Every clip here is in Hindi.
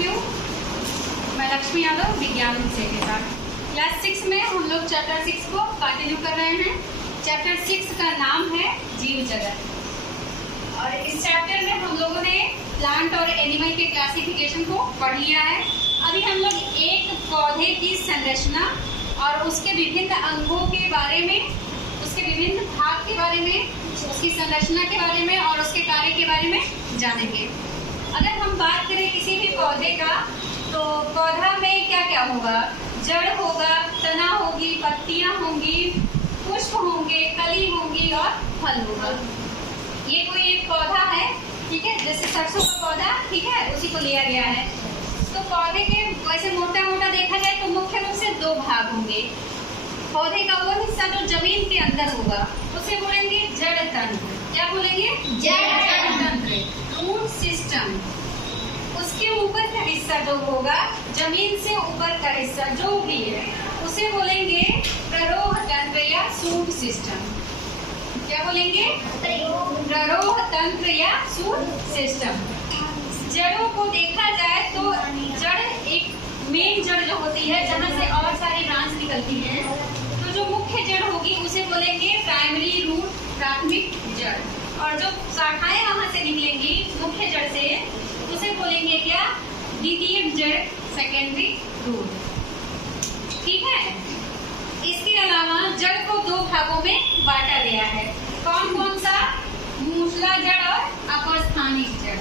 Of you. मैं लक्ष्मी यादव विज्ञान विषय के साथ क्लास 6 में हम लोग चैप्टर 6 को कंटिन्यू कर रहे हैं। चैप्टर 6 का नाम है जीव जगत और इस चैप्टर में हम लोगों ने प्लांट और एनिमल के क्लासिफिकेशन को पढ़ लिया है। अभी हम लोग एक पौधे की संरचना और उसके विभिन्न अंगों के बारे में, उसके विभिन्न भाग के बारे में, उसकी संरचना के बारे में और उसके कार्य के बारे में जानेंगे। अगर हम बात करें किसी भी पौधे का, तो पौधा में क्या क्या होगा? जड़ होगा, तना होगी, पत्तियां होंगी, पुष्प होंगे, कली होंगी और फल होगा। ये कोई एक पौधा है, ठीक है, जैसे सरसों का पौधा, ठीक है, उसी को लिया गया है। तो पौधे के वैसे मोटा मोटा देखा जाए तो मुख्य रूप से दो भाग होंगे। पौधे का वो हिस्सा जो जमीन के अंदर होगा उसे बोलेंगे जड़ तंत्र। क्या बोलेंगे? जड़ तंत्र, रूट सिस्टम। उसके ऊपर का हिस्सा जो होगा, जमीन से ऊपर का हिस्सा जो भी है, उसे बोलेंगे प्ररोह तंत्र या सूट सिस्टम। क्या बोलेंगे? प्ररोह तंत्र या सूट सिस्टम। जड़ों को देखा जाए तो जड़ एक मेन जड़ जो होती है, जहाँ से और सारी ब्रांच निकलती हैं, तो जो मुख्य जड़ होगी उसे बोलेंगे प्राइमरी रूट, प्राथमिक जड़। और जो शाखाएं वहां से निकलेंगी मुख्य जड़ से, उसे बोलेंगे क्या? द्वितीयक जड़, सेकेंडरी रूट। ठीक है। इसके अलावा जड़ को दो भागों में बांटा गया है। कौन कौन सा? मूसला जड़ और अपस्थानिक जड़।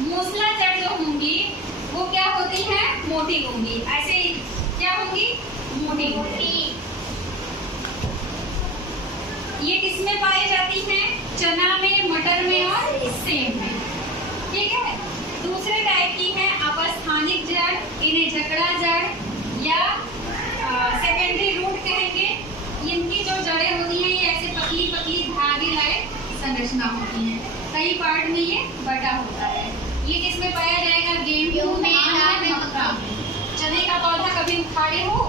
मूसला जड़ जो होंगी वो क्या होती है? मोटी होंगी। ऐसे क्या होंगी? मोटी होंगी। ये किसमें पाई जाती हैं? चना में, मटर में और सेम में। ठीक है। दूसरे टाइप की है अपस्थानिक जड़, इन्हें झकड़ा जड़ या सेकेंडरी रूट कहेंगे। इनकी जो जड़ें होती हैं ये ऐसे पतली पतली धागे लायक संरचना होती है। कई पार्ट में ये बटा होता है। ये किसमें पाया जाएगा? गेहूं में, मक्का। चने का पौधा कभी उखाड़े हो?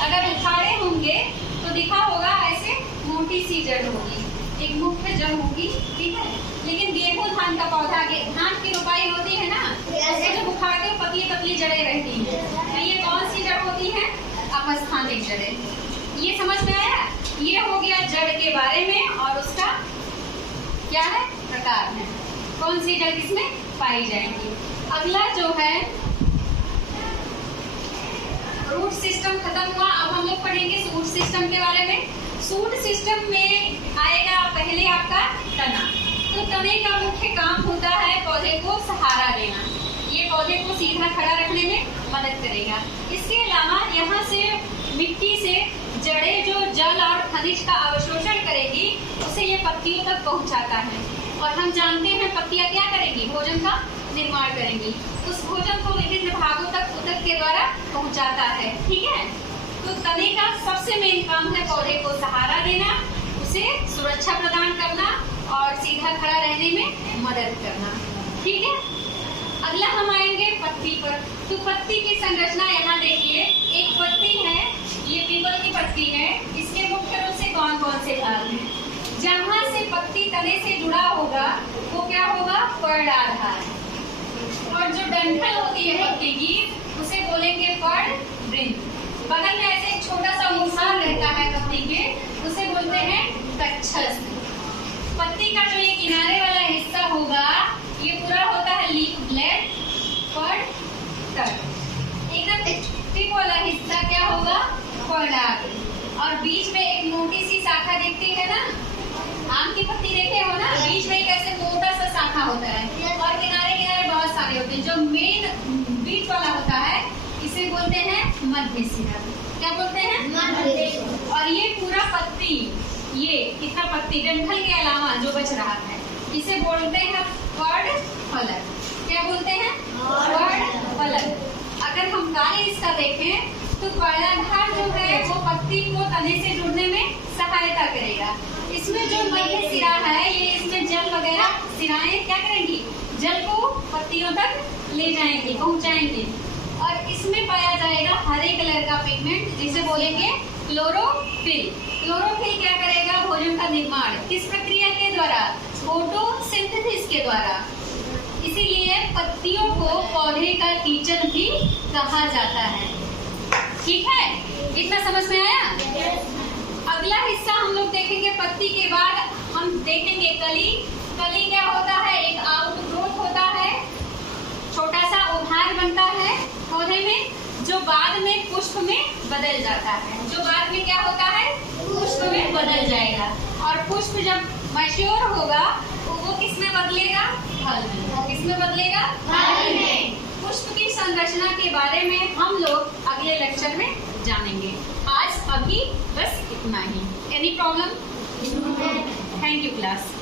अगर उखाड़े होंगे तो दिखा होगा ऐसे मोटी सी जड़ होगी, एक मुख्य जड़ होगी, ठीक है। लेकिन गेहूं, धान का पौधा, धान की रोपाई होती है ना, ऐसे जब उखाड़ते हो पतली पतली जड़ें रहती हैं। तो ये कौन सी जड़ होती है? अपस्थानिक जड़ें। ये समझ में आया? ये हो गया जड़ के बारे में और उसका क्या है? प्रकार है। कौन सी जड़ किसमें पाई जाएंगी। अगला जो है रूट सिस्टम खत्म हुआ। अब हम लोग पढ़ेंगे सूट सिस्टम के बारे में। सूट सिस्टम में आएगा पहले आपका तना। तो तने का मुख्य काम होता है पौधे को सहारा देना। ये पौधे को सीधा खड़ा रखने में मदद करेगा। इसके अलावा यहाँ से मिट्टी से जड़ें जो जल और खनिज का अवशोषण करेगी, उसे ये पत्तियों तक पहुँचाता है। और हम जानते हैं पत्तियां क्या करेंगी? भोजन का निर्माण करेंगी। उस भोजन को विभिन्न भागों तक उतक के द्वारा पहुंचाता है। ठीक है। तो तने का सबसे मेन काम है पौधे को सहारा देना, उसे सुरक्षा प्रदान करना और सीधा खड़ा रहने में मदद करना। ठीक है। अगला हम आएंगे पत्ती पर। तो पत्ती की संरचना यहाँ देखिए। एक पत्ती है, ये पीपल की पत्ती है। इसके मुख्य रूप से कौन कौन से भाग हैं? जहाँ से पत्ती तने से जुड़ा होगा वो क्या होगा? पर्णाधार। और जो डंठल होती है पत्ती की, उसे बोलेंगे पर्णवृंत। बगल में ऐसे एक छोटा सा मुसार रहता है पत्ती के, उसे बोलते हैं तक्षस्थ। पत्ती का जो ये किनारे वाला हिस्सा होगा, ये पूरा होता है लीफ ब्लेड, पर्णतट। एकदम टिप वाला हिस्सा क्या होगा? पर्णाग्र। और बीच में एक मोटी सी शाखा दिखती है ना, आम की पत्ती देखे हो ना, बीच में एक ऐसे मोटा सा शाखा होता है और किनारे किनारे बहुत सारे होते हैं। जो मेन बीच वाला होता है इसे बोलते हैं मध्य सिरा। क्या बोलते हैं? मध्य। और ये पूरा पत्ती, ये कितना पत्ती डंठल के अलावा जो बच रहा है, इसे बोलते हैं पर्णफलक। क्या बोलते हैं? पर्णफलक। अगर हम कार्य इसका देखें तो पर्णाधार जो है वो पत्ती को तने से जुड़ने में सहायता करेगा। इसमें जो मध्य सिरा है, ये इसमें जल वगैरह सिराएं क्या करेंगी? जल को पत्तियों तक ले जाएंगी, पहुंचाएंगी। और इसमें पाया जाएगा हरे कलर का पिगमेंट, जिसे बोलेंगे क्लोरोफिल। क्लोरोफिल क्या करेगा? भोजन का निर्माण। किस प्रक्रिया के द्वारा? फोटोसिंथेसिस के द्वारा। इसीलिए पत्तियों को पौधे का कीचन भी कहा जाता है। ठीक है, इतना समझ में आया? अगला हिस्सा हम लोग देखेंगे पत्ती के बाद हम देखेंगे कली। कली क्या होता है? एक आउटग्रोथ होता है, छोटा सा उभार बनता है पौधे में, जो बाद में पुष्प में बदल जाता है। जो बाद में क्या होता है? पुष्प में बदल जाएगा। और पुष्प जब मैच्योर होगा तो वो किस में बदलेगा? फल में। वो किस में बदलेगा? फल में। पुष्प की संरचना के बारे में हम लोग अगले लेक्चर में जानेंगे। आज अभी बस इतना ही। Any problem? Thank you class.